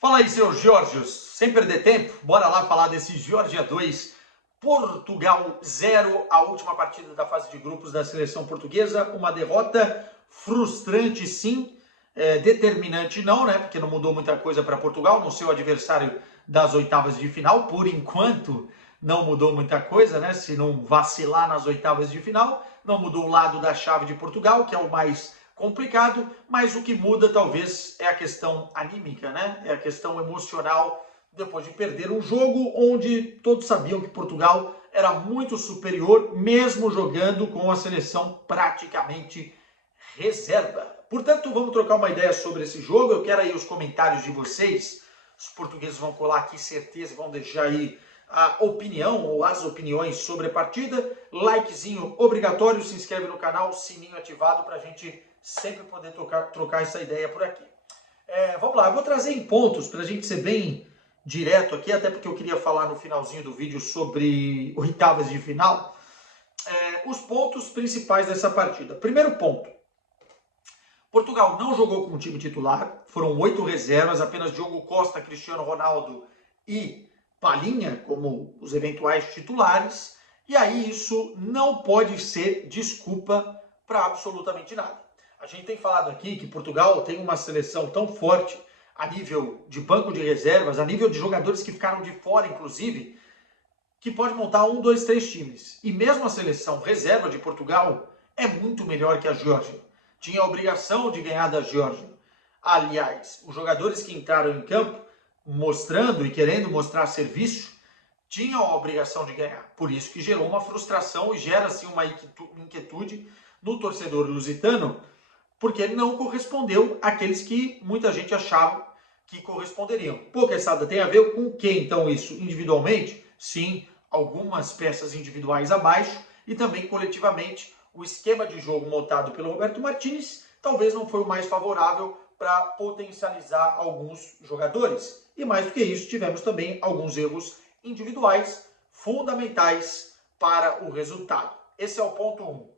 Fala aí, seus Geórgios. Sem perder tempo, bora lá falar desse Geórgia 2, Portugal 0, a última partida da fase de grupos da seleção portuguesa. Uma derrota frustrante, sim, determinante não, né? Porque não mudou muita coisa para Portugal, no seu adversário das oitavas de final. Por enquanto, não mudou muita coisa, né? Se não vacilar nas oitavas de final, não mudou o lado da chave de Portugal, que é o mais complicado, mas o que muda talvez é a questão anímica, né? É a questão emocional depois de perder um jogo onde todos sabiam que Portugal era muito superior, mesmo jogando com a seleção praticamente reserva. Portanto, vamos trocar uma ideia sobre esse jogo. Eu quero aí os comentários de vocês. Os portugueses vão colar aqui, certeza, vão deixar aí a opinião ou as opiniões sobre a partida. Likezinho obrigatório, se inscreve no canal, sininho ativado para a gente sempre poder trocar essa ideia por aqui. Vamos lá, eu vou trazer em pontos para a gente ser bem direto aqui, até porque eu queria falar no finalzinho do vídeo sobre oitavas de final. Os pontos principais dessa partida. Primeiro ponto, Portugal não jogou com o time titular, foram 8 reservas, apenas Diogo Costa, Cristiano Ronaldo e Palhinha como os eventuais titulares, e aí isso não pode ser desculpa para absolutamente nada. A gente tem falado aqui que Portugal tem uma seleção tão forte a nível de banco de reservas, a nível de jogadores que ficaram de fora, inclusive, que pode montar 1, 2, 3 times. E mesmo a seleção reserva de Portugal é muito melhor que a Geórgia. Tinha a obrigação de ganhar da Geórgia. Aliás, os jogadores que entraram em campo mostrando e querendo mostrar serviço tinham a obrigação de ganhar. Por isso que gerou uma frustração e gera-se uma inquietude no torcedor lusitano, porque ele não correspondeu àqueles que muita gente achava que corresponderiam. Pô, Quesada, tem a ver com o que então isso? Individualmente? Sim, algumas peças individuais abaixo e também coletivamente o esquema de jogo montado pelo Roberto Martínez talvez não foi o mais favorável para potencializar alguns jogadores. E mais do que isso, tivemos também alguns erros individuais fundamentais para o resultado. Esse é o ponto 1.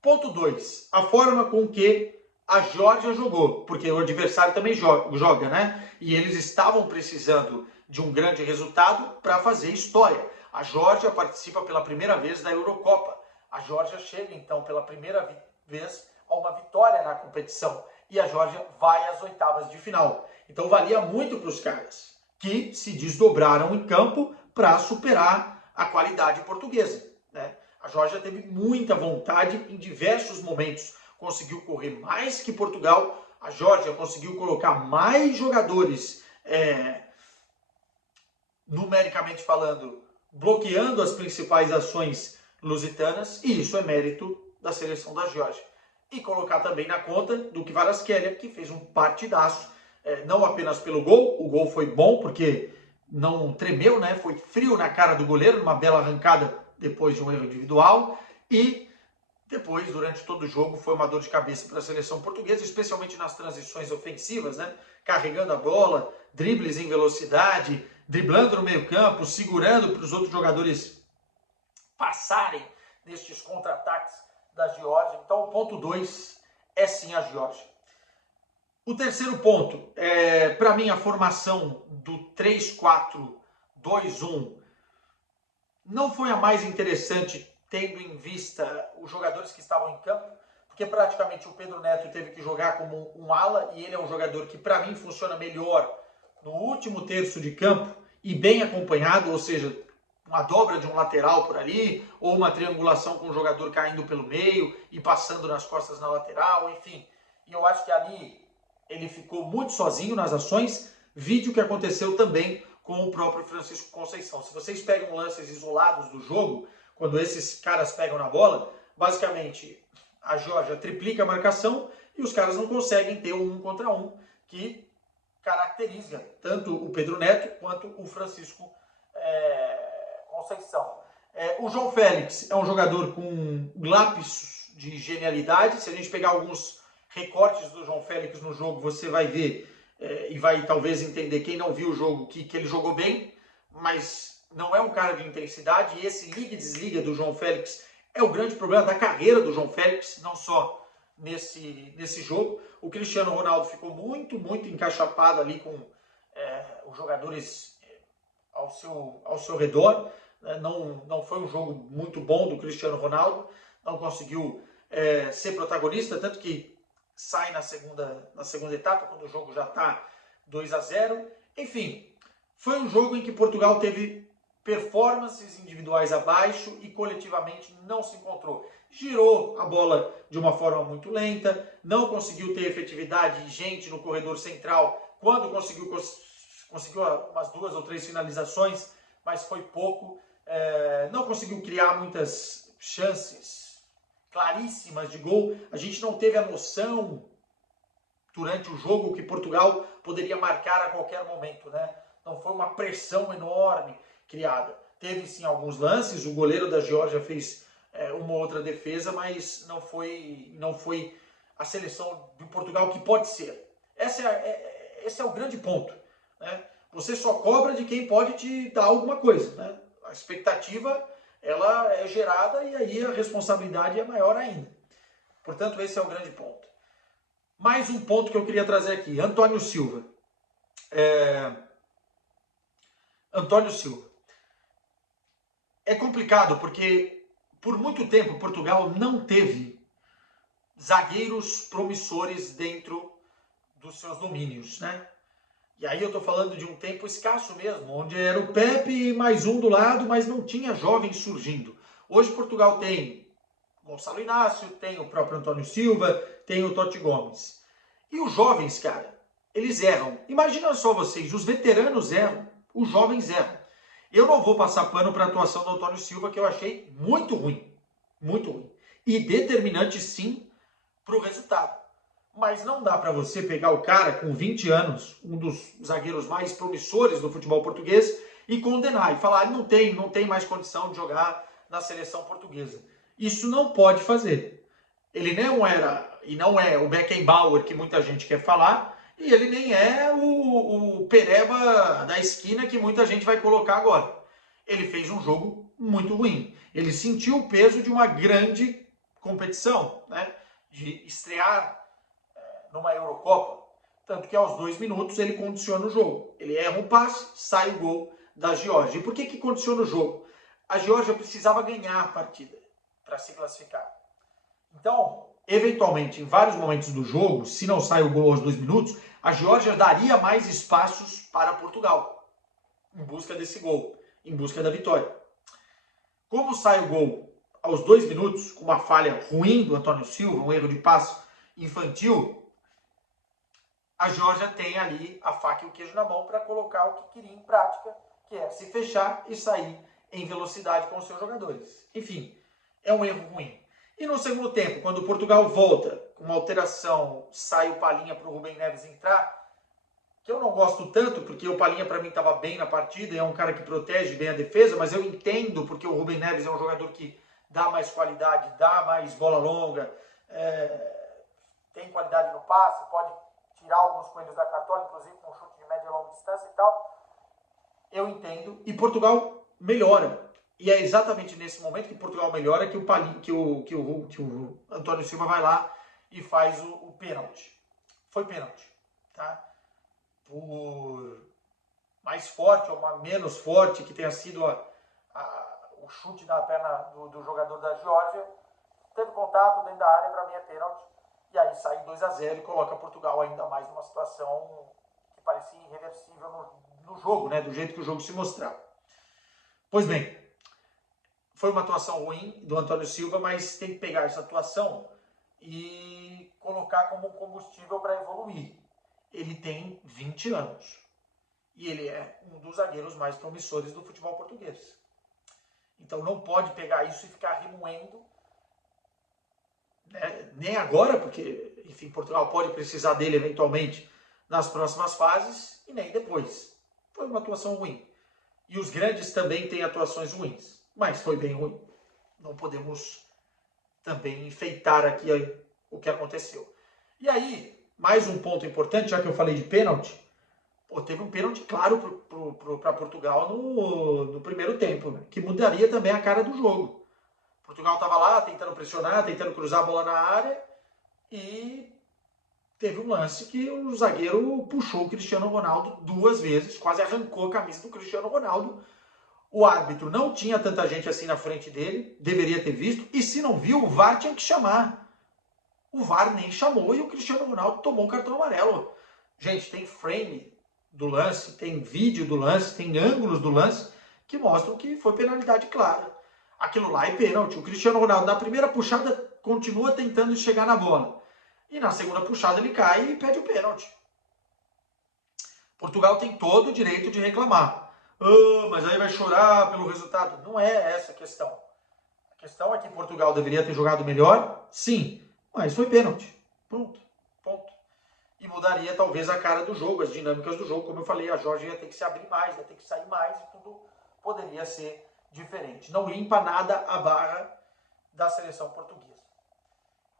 Ponto 2, a forma com que a Geórgia jogou, porque o adversário também joga, né? E eles estavam precisando de um grande resultado para fazer história. A Geórgia participa pela primeira vez da Eurocopa. A Geórgia chega, então, pela primeira vez a uma vitória na competição. E a Geórgia vai às oitavas de final. Então valia muito para os caras, que se desdobraram em campo para superar a qualidade portuguesa, né? A Geórgia teve muita vontade em diversos momentos. Conseguiu correr mais que Portugal. A Geórgia conseguiu colocar mais jogadores, numericamente falando, bloqueando as principais ações lusitanas. E isso é mérito da seleção da Geórgia. E colocar também na conta do Kvaratskhelia, que fez um partidaço. Não apenas pelo gol. O gol foi bom porque não tremeu, né? Foi frio na cara do goleiro, numa bela arrancada depois de um erro individual, e depois, durante todo o jogo, foi uma dor de cabeça para a seleção portuguesa, especialmente nas transições ofensivas, né? Carregando a bola, dribles em velocidade, driblando no meio campo, segurando para os outros jogadores passarem nestes contra-ataques da Geórgia. Então, o ponto 2 é sim a Geórgia. O terceiro ponto, para mim, a formação do 3-4-2-1 não foi a mais interessante, tendo em vista os jogadores que estavam em campo, porque praticamente o Pedro Neto teve que jogar como um ala, e ele é um jogador que para mim funciona melhor no último terço de campo e bem acompanhado, ou seja, uma dobra de um lateral por ali, ou uma triangulação com o jogador caindo pelo meio e passando nas costas na lateral, enfim. E eu acho que ali ele ficou muito sozinho nas ações, vídeo que aconteceu também com o próprio Francisco Conceição. Se vocês pegam lances isolados do jogo, quando esses caras pegam na bola, basicamente a Geórgia triplica a marcação e os caras não conseguem ter um contra um que caracteriza tanto o Pedro Neto quanto o Francisco Conceição. O João Félix é um jogador com lapsos de genialidade. Se a gente pegar alguns recortes do João Félix no jogo, você vai ver e vai talvez entender, quem não viu o jogo, que ele jogou bem, mas não é um cara de intensidade, e esse liga e desliga do João Félix é o grande problema da carreira do João Félix, não só nesse jogo. O Cristiano Ronaldo ficou muito encaixapado ali com os jogadores ao seu redor. Não foi um jogo muito bom do Cristiano Ronaldo, não conseguiu ser protagonista, tanto que sai na segunda etapa, quando o jogo já está 2-0. Enfim, foi um jogo em que Portugal teve performances individuais abaixo e coletivamente não se encontrou. Girou a bola de uma forma muito lenta, não conseguiu ter efetividade e gente no corredor central. Quando conseguiu umas 2 ou 3 finalizações, mas foi pouco. Não conseguiu criar muitas chances claríssimas de gol. A gente não teve a noção durante o jogo que Portugal poderia marcar a qualquer momento, né? Não foi uma pressão enorme criada. Teve sim alguns lances, o goleiro da Geórgia fez uma outra defesa, mas não foi a seleção de Portugal que pode ser. Esse é o grande ponto, né? Você só cobra de quem pode te dar alguma coisa, né? A expectativa ela é gerada e aí a responsabilidade é maior ainda. Portanto, esse é o grande ponto. Mais um ponto que eu queria trazer aqui, Antônio Silva. Antônio Silva. É complicado porque por muito tempo Portugal não teve zagueiros promissores dentro dos seus domínios, né? E aí eu estou falando de um tempo escasso mesmo, onde era o Pepe e mais um do lado, mas não tinha jovens surgindo. Hoje Portugal tem Gonçalo Inácio, tem o próprio Antônio Silva, tem o Totti Gomes. E os jovens, cara, eles erram. Imagina só vocês, os veteranos erram, os jovens erram. Eu não vou passar pano para a atuação do Antônio Silva, que eu achei muito ruim. Muito ruim. E determinante, sim, para o resultado. Mas não dá para você pegar o cara com 20 anos, um dos zagueiros mais promissores do futebol português, e condenar, e falar, não tem mais condição de jogar na seleção portuguesa. Isso não pode fazer. Ele não era, e não é o Beckenbauer que muita gente quer falar, e ele nem é o Pereba da esquina que muita gente vai colocar agora. Ele fez um jogo muito ruim. Ele sentiu o peso de uma grande competição, né? De estrear numa Eurocopa. Tanto que aos 2 minutos ele condiciona o jogo. Ele erra um passe, sai o gol da Geórgia. E por que condiciona o jogo? A Geórgia precisava ganhar a partida para se classificar. Então, eventualmente, em vários momentos do jogo, se não sai o gol aos 2 minutos, a Geórgia daria mais espaços para Portugal, em busca desse gol, em busca da vitória. Como sai o gol aos 2 minutos, com uma falha ruim do Antônio Silva, um erro de passe infantil, a Geórgia tem ali a faca e o queijo na mão para colocar o que queria em prática, que é se fechar e sair em velocidade com os seus jogadores. Enfim, é um erro ruim. E no segundo tempo, quando o Portugal volta, com uma alteração, sai o Palhinha para o Rubem Neves entrar, que eu não gosto tanto, porque o Palhinha para mim estava bem na partida, é um cara que protege bem a defesa, mas eu entendo porque o Rubem Neves é um jogador que dá mais qualidade, dá mais bola longa, tem qualidade no passe, pode tirar alguns coelhos da cartola, inclusive com um chute de média e longa distância e tal. Eu entendo. E Portugal melhora. E é exatamente nesse momento que Portugal melhora que o Antônio Silva vai lá e faz o pênalti. Foi pênalti, tá? Por mais forte ou menos forte que tenha sido o chute da perna do jogador da Geórgia, teve contato dentro da área, para mim é pênalti. E aí sai 2-0 e coloca Portugal ainda mais numa situação que parecia irreversível no jogo, né? Do jeito que o jogo se mostrava. Pois bem, foi uma atuação ruim do Antônio Silva, mas tem que pegar essa atuação e colocar como um combustível para evoluir. Ele tem 20 anos e ele é um dos zagueiros mais promissores do futebol português. Então não pode pegar isso e ficar remoendo, né? Nem agora, porque, enfim, Portugal pode precisar dele eventualmente nas próximas fases, e nem depois. Foi uma atuação ruim. E os grandes também têm atuações ruins, mas foi bem ruim. Não podemos também enfeitar aqui o que aconteceu. E aí, mais um ponto importante, já que eu falei de pênalti, teve um pênalti claro para Portugal no primeiro tempo, né? Que mudaria também a cara do jogo. Portugal estava lá tentando pressionar, tentando cruzar a bola na área e teve um lance que o zagueiro puxou o Cristiano Ronaldo 2 vezes, quase arrancou a camisa do Cristiano Ronaldo. O árbitro não tinha tanta gente assim na frente dele, deveria ter visto, e se não viu, o VAR tinha que chamar. O VAR nem chamou e o Cristiano Ronaldo tomou um cartão amarelo. Gente, tem frame do lance, tem vídeo do lance, tem ângulos do lance que mostram que foi penalidade clara. Aquilo lá é pênalti. O Cristiano Ronaldo, na primeira puxada, continua tentando chegar na bola. E na segunda puxada ele cai e pede o pênalti. Portugal tem todo o direito de reclamar. Mas aí vai chorar pelo resultado. Não é essa a questão. A questão é que Portugal deveria ter jogado melhor, sim, mas foi pênalti. Ponto. E mudaria talvez a cara do jogo, as dinâmicas do jogo. Como eu falei, a Geórgia ia ter que se abrir mais, ia ter que sair mais e tudo poderia ser diferente. Não limpa nada a barra da seleção portuguesa.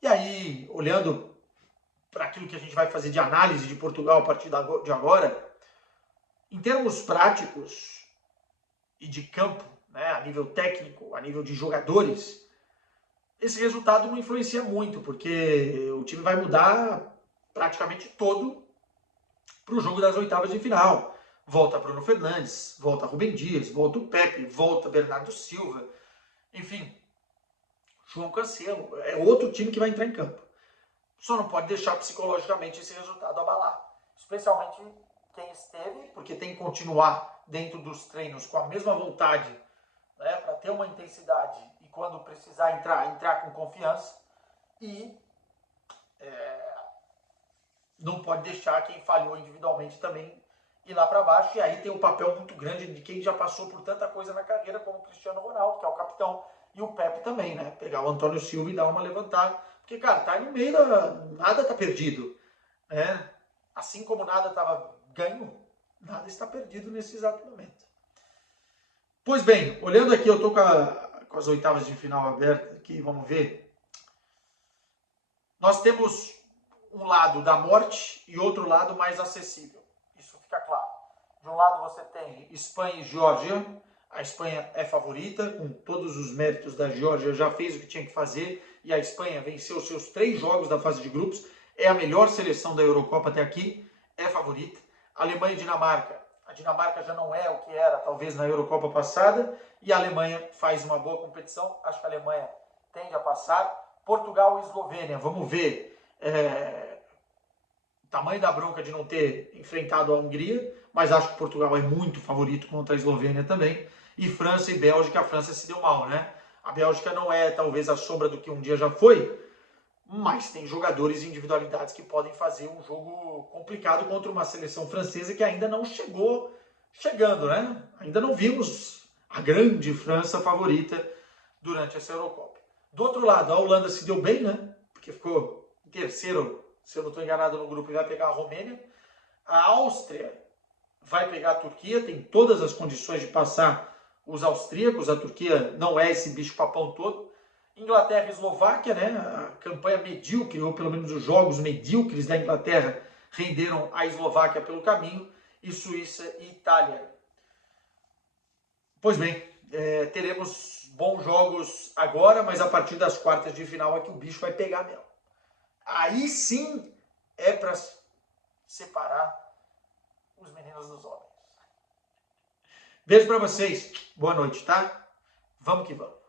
E aí, olhando para aquilo que a gente vai fazer de análise de Portugal a partir de agora, em termos práticos e de campo, né, a nível técnico, a nível de jogadores, esse resultado não influencia muito, porque o time vai mudar praticamente todo para o jogo das oitavas de final. Volta Bruno Fernandes, volta Rubem Dias, volta o Pepe, volta Bernardo Silva, enfim, João Cancelo. É outro time que vai entrar em campo. Só não pode deixar psicologicamente esse resultado abalar. Especialmente quem esteve, porque tem que continuar dentro dos treinos com a mesma vontade, né, para ter uma intensidade e quando precisar entrar com confiança. E não pode deixar quem falhou individualmente também ir lá para baixo. E aí tem um papel muito grande de quem já passou por tanta coisa na carreira, como o Cristiano Ronaldo, que é o capitão, e o Pepe também, né? Pegar o Antônio Silva e dar uma levantada. Porque, cara, tá no meio da... Nada tá perdido, né? Assim como nada estava ganho, nada está perdido nesse exato momento. Pois bem, olhando aqui, eu tô com as oitavas de final abertas aqui, vamos ver. Nós temos um lado da morte e outro lado mais acessível. Isso fica claro. De um lado você tem Espanha e Geórgia. A Espanha é favorita, com todos os méritos da Geórgia, já fez o que tinha que fazer. E a Espanha venceu seus 3 jogos da fase de grupos. É a melhor seleção da Eurocopa até aqui. É favorita. Alemanha e Dinamarca. A Dinamarca já não é o que era, talvez, na Eurocopa passada. E a Alemanha faz uma boa competição. Acho que a Alemanha tende a passar. Portugal e Eslovênia. Vamos ver. Tamanho da bronca de não ter enfrentado a Hungria, mas acho que Portugal é muito favorito contra a Eslovênia também. E França e Bélgica, a França se deu mal, né? A Bélgica não é talvez a sombra do que um dia já foi, mas tem jogadores e individualidades que podem fazer um jogo complicado contra uma seleção francesa que ainda não chegando, né? Ainda não vimos a grande França favorita durante essa Eurocopa. Do outro lado, a Holanda se deu bem, né? Porque ficou em terceiro, se eu não estou enganado, no grupo, e vai pegar a Romênia. A Áustria vai pegar a Turquia, tem todas as condições de passar os austríacos. A Turquia não é esse bicho-papão todo. Inglaterra e Eslováquia, né? A campanha medíocre, ou pelo menos os jogos medíocres da Inglaterra, renderam a Eslováquia pelo caminho. E Suíça e Itália. Pois bem, teremos bons jogos agora, mas a partir das quartas de final é que o bicho vai pegar mesmo. Aí sim é para separar os meninos dos homens. Beijo para vocês. Boa noite, tá? Vamos que vamos.